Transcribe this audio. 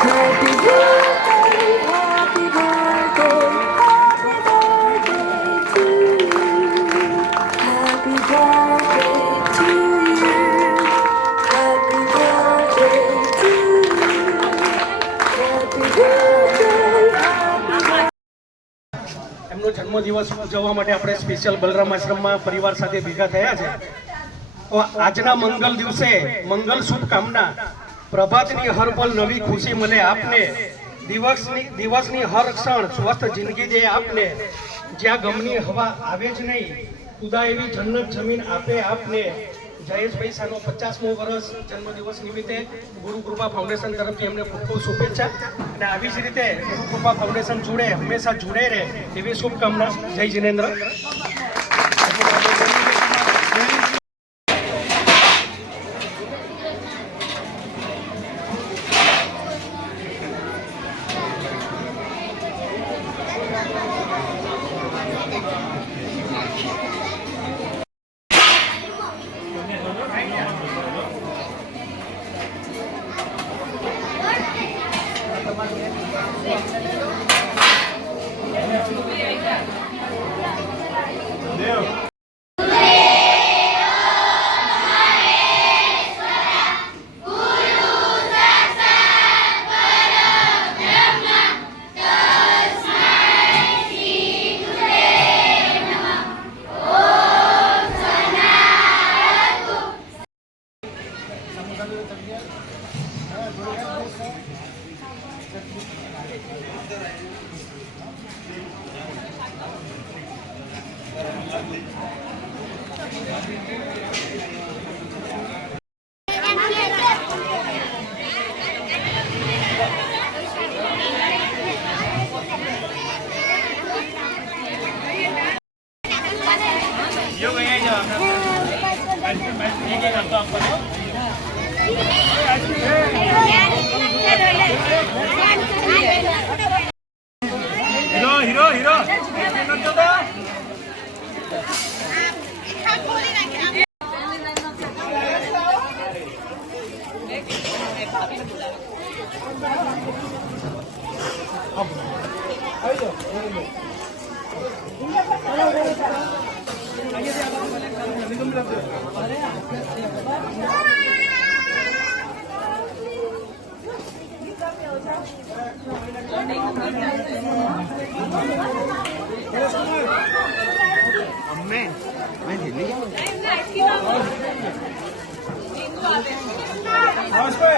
Happy birthday, happy birthday, happy birthday to you. Happy birthday to you. Happy birthday to you. Happy birthday, happy birthday. એમનો જન્મદિવસ ઉજવવા માટે આપણે સ્પેશિયલ બલરામ આશ્રમમાં પરિવાર સાથે ભેગા થયા છે. તો આજના મંગલ દિવસે મંગલ શુભકામના. પ્રભાતની હર પલ નવી ખુશી મળે આપને. દિવસની હર ક્ષણ સ્વસ્થ જિંદગી દે આપને. જ્યાં ગમની હવા આવે જ નહીં, ખુદા એવી જન્નત જમીન આપે આપને. જયેશભાઈ સાનો 50મો વર્ષ જન્મદિવસ નિમિત્તે ગુરુ કૃપા ફાઉન્ડેશન તરફથી એમને ખૂબ ખૂબ શુભેચ્છા. અને આવી જ રીતે ગુરુ કૃપા ફાઉન્ડેશન જોડે હંમેશા જોડે રહે એવી શુભકામના. જય જિનેન્દ્ર. Namaste.